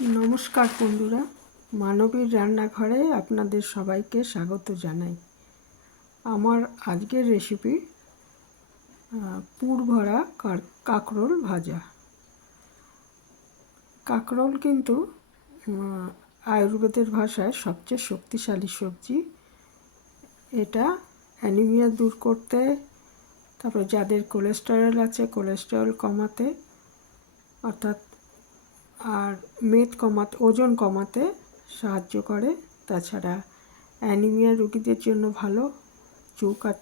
নমস্কার বন্ধুরা, মানবীর রান্নাঘরে আপনাদের সবাইকে স্বাগত জানাই। আমার আজকের রেসিপি পুর ভরা কাঁকরোল ভাজা। কাঁকরোল কিন্তু আয়ুর্বেদের ভাষায় সবচেয়ে শক্তিশালী সবজি। এটা অ্যানিমিয়া দূর করতে, তারপর যাদের কোলেস্টেরল আছে কোলেস্টেরল কমাতে, অর্থাৎ আর মেদ কমাতে, ওজন কমাতে সাহায্য করে। তাছাড়া অ্যানিমিয়া রোগীদের জন্য ভালো, চোখ আর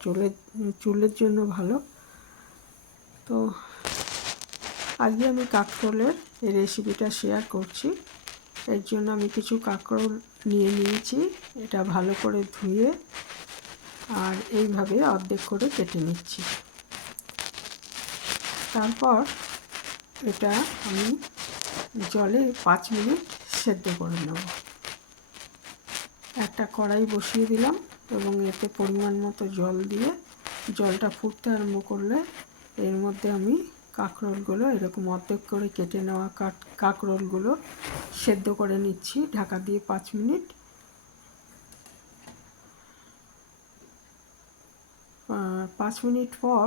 চুলের জন্য ভালো। তো আজকে আমি কাঁকরোলের এই রেসিপিটা শেয়ার করছি। এর জন্য আমি কিছু কাঁকরোল নিয়েছি। এটা ভালো করে ধুয়ে আর এইভাবে অর্ধেক করে কেটে নিচ্ছি। তারপর এটা আমি জলে 5 মিনিট সেদ্ধ করে নেব। একটা কড়াই বসিয়ে দিলাম এবং এতে পরিমাণ মতো জল দিয়ে জলটা ফুটতে আরম্ভ করলে এর মধ্যে আমি কাঁকরোলগুলো এরকম অর্ধেক করে কেটে নেওয়া কাঁকরোলগুলো সেদ্ধ করে নিচ্ছি ঢাকা দিয়ে 5 মিনিট। 5 মিনিট পর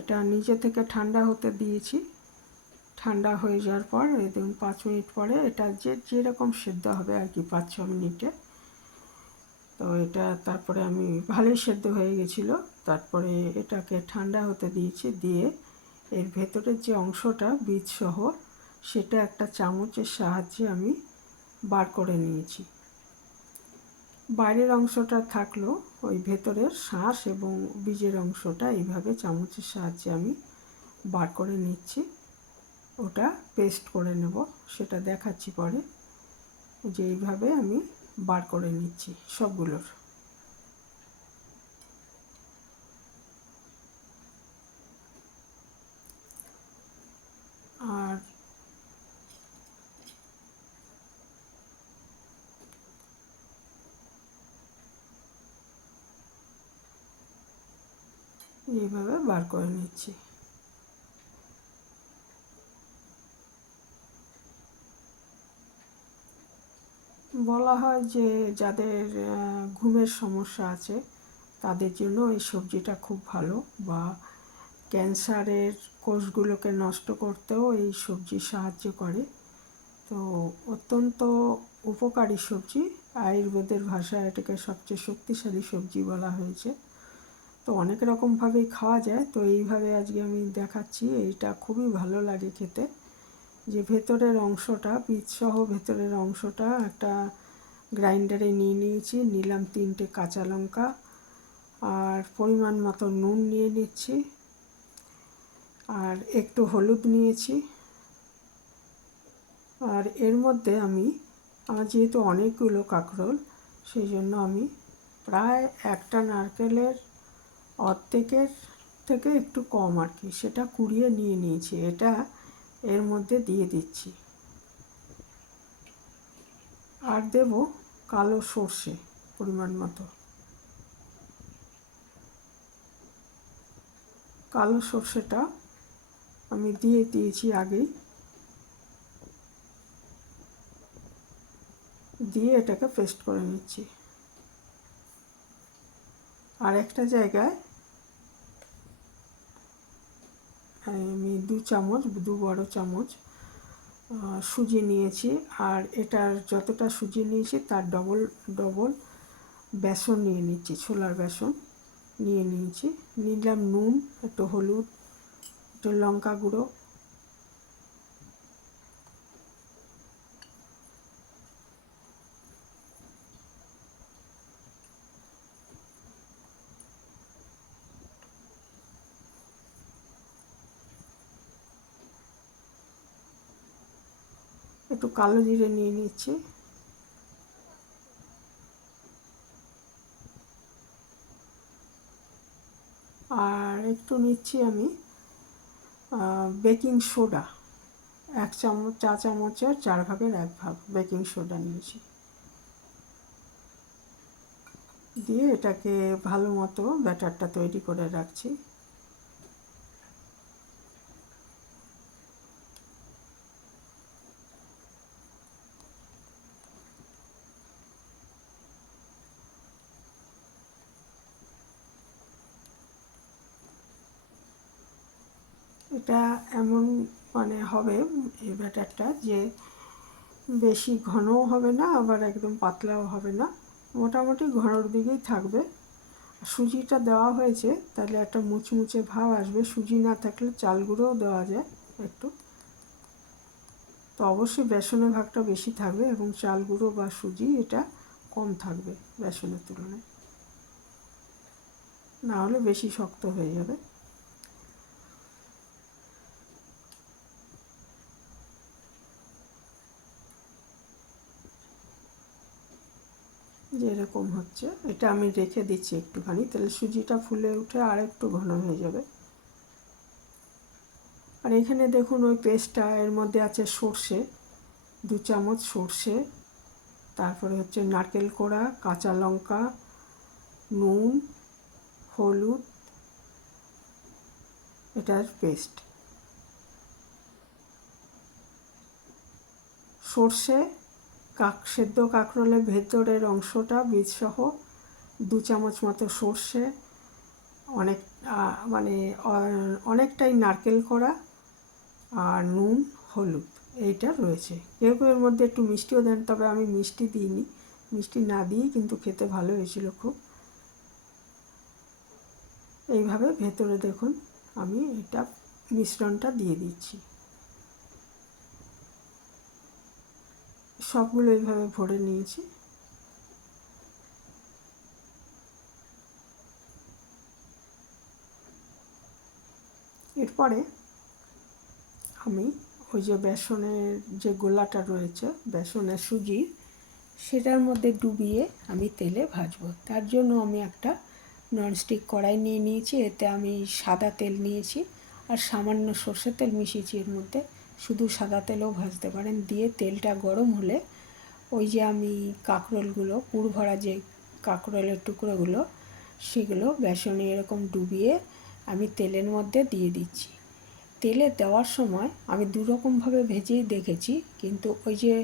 এটা নিজে থেকে ঠান্ডা হতে দিয়েছি। ঠান্ডা হয়ে যাওয়ার পর এই দেখুন 5 মিনিট পরে এটা যেরকম সেদ্ধ হবে আর কি 5-6 মিনিটে। তো এটা তারপরে আমি ভালোই সেদ্ধ হয়ে গেছিলো। তারপরে এটাকে ঠান্ডা হতে দিয়েছি, দিয়ে এর ভেতরের যে অংশটা বীজ সহ সেটা একটা চামচের সাহায্যে আমি বার করে নিয়েছি। বাইরের অংশটা থাকলো, ওই ভেতরের শাঁস এবং বীজের অংশটা এইভাবে চামচের সাহায্যে আমি বার করে নিচ্ছি। ওটা পেস্ট করে নেব, সেটা দেখাচ্ছি পরে। যে এইভাবে আমি বার করে নিচ্ছি সবগুলোর। আর এইভাবে বার করে নিচ্ছি। বলা হয় যে যাদের ঘুমের সমস্যা আছে তাদের জন্য এই সবজিটা খুব ভালো, বা ক্যান্সারের কোষগুলোকে নষ্ট করতেও এই সবজি সাহায্য করে। তো অত্যন্ত উপকারী সবজি। আয়ুর্বেদের ভাষায় এটাকে সবচেয়ে শক্তিশালী সবজি বলা হয়েছে। তো অনেক রকমভাবেই খাওয়া যায়, তো এইভাবে আজকে আমি দেখাচ্ছি। এইটা খুবই ভালো লাগে খেতে। যে ভেতরের অংশটা, বীজসহ ভেতরের অংশটা একটা গ্রাইন্ডারে নিয়েছি। নিলাম 3টে কাঁচা লঙ্কা আর পরিমাণ মতো নুন নিয়ে নিচ্ছি, আর একটু হলুদ নিয়েছি। আর এর মধ্যে আমার যেহেতু অনেকগুলো কাঁকরোল, সেই জন্য আমি প্রায় একটা নারকেলের অর্ধেকের থেকে একটু কম আর কি, সেটা কুড়িয়ে নিয়ে নিয়েছি। এটা এর মধ্যে দিয়ে দিচ্ছি। আর দেব কালো সর্ষে পরিমাণ মতো। কালো সর্ষেটা আমি দিয়ে দিয়েছি আগেই। দিয়ে এটাকে পেস্ট করে নিচ্ছি। আর একটা জায়গায় আমি 2 বড় চামচ সুজি নিয়েছি, আর এটার যতটা সুজি নিয়েছি তার ডবল বেসন নিয়ে নিচ্ছি, ছোলার বেসন নিয়ে নিয়েছি। নিলাম নুন, একটু হলুদ, একটু লঙ্কা গুঁড়ো, একটু কালো জিরে নিয়ে নিচ্ছি। আর একটু নিচ্ছি আমি বেকিং সোডা, 1 চামচ, চা চামচের 4 ভাগের 1 ভাগ বেকিং সোডা নিয়েছি। দিয়ে এটাকে ভালো মতো ব্যাটারটা তৈরি করে রাখছি। এটা এমন মানে হবে এই ব্যাটারটা যে বেশি ঘনও হবে না আবার একদম পাতলাও হবে না, মোটামুটি ঘনর দিকেই থাকবে। সুজিটা দেওয়া হয়েছে তাহলে একটা মুচমুচে ভাব আসবে, সুজি না থাকলে চাল গুঁড়োও দেওয়া যায় একটু, তো অবশ্যই বেসনের ভাগটা বেশি থাকবে এবং চাল গুঁড়ো বা সুজি এটা কম থাকবে বেসনের তুলনায়, না হলে বেশি শক্ত হয়ে যাবে। যে এরকম হচ্ছে, এটা আমি রেখে দিচ্ছি একটুখানি, তাহলে সুজিটা ফুলে উঠে আর একটু ঘন হয়ে যাবে। আর এখানে দেখুন ওই পেস্টটা, এর মধ্যে আছে সর্ষে 2 চামচ সর্ষে, তারপরে হচ্ছে নারকেল কোড়া, কাঁচা লঙ্কা, নুন, হলুদ, এটার পেস্ট। সর্ষে সেদ্ধ কাঁকরোলের ভেতরের অংশটা বীজসহ 2 চামচ মতো সর্ষে, অনেক মানে অনেকটাই নারকেল কোড়া আর নুন, হলুদ এইটা রয়েছে। কেউ কেউ এর মধ্যে একটু মিষ্টিও দেন, তবে আমি মিষ্টি দিইনি, মিষ্টি না দিয়েই কিন্তু খেতে ভালো হয়েছিল খুব। এইভাবে ভেতরে দেখুন আমি এটা মিশ্রণটা দিয়ে দিচ্ছি, সবগুলো এইভাবে ভরে নিয়েছি। এরপরে আমি ওই যে বেসনের যে গোলাটা রয়েছে বেসনের সুজির, সেটার মধ্যে ডুবিয়ে আমি তেলে ভাজবো। তার জন্য আমি একটা ননস্টিক কড়াই নিয়ে নিয়েছি, এতে আমি সাদা তেল নিয়েছি আর সামান্য সর্ষের তেল মিশিয়েছি এর মধ্যে, শুধু সাদা তেলেও ভাজতে পারেন। দিয়ে তেলটা গরম হলে ওই যে আমি কাঁকরোলগুলো, পুর ভরা যে কাঁকরোলের টুকরোগুলো, সেগুলো বেসনে এরকম ডুবিয়ে আমি তেলের মধ্যে দিয়ে দিচ্ছি। তেলে দেওয়ার সময় আমি দুরকমভাবে ভেজেই দেখেছি, কিন্তু ওই যে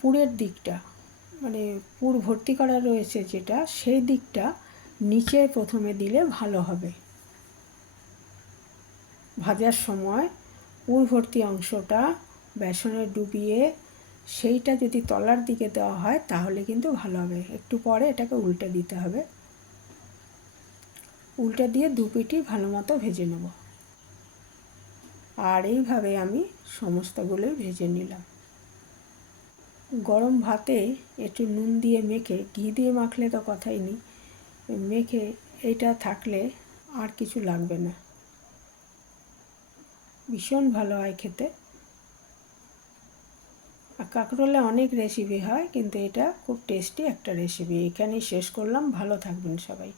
পুরের দিকটা মানে পুর ভর্তি করা রয়েছে যেটা, সেই দিকটা নিচে প্রথমে দিলে ভালো হবে। ভাজার সময় পুর ভর্তি অংশটা বেসনে ডুবিয়ে সেইটা যদি তলার দিকে দেওয়া হয় তাহলে কিন্তু ভালো হবে। একটু পরে এটাকে উল্টে দিতে হবে, উল্টে দিয়ে দু পিঠই ভালো মতো ভেজে নেব। আর এইভাবে আমি সমস্তগুলোই ভেজে নিলাম। গরম ভাতে একটু নুন দিয়ে মেখে, ঘি দিয়ে মাখলে তো কথাই নেই, মেখে এটা থাকলে আর কিছু লাগবে না, ভীষণ ভালো হয় খেতে। আর কাঁকরোলে অনেক রেসিপি হয়, কিন্তু এটা খুব টেস্টি একটা রেসিপি। এখানেই শেষ করলাম, ভালো থাকবেন সবাই।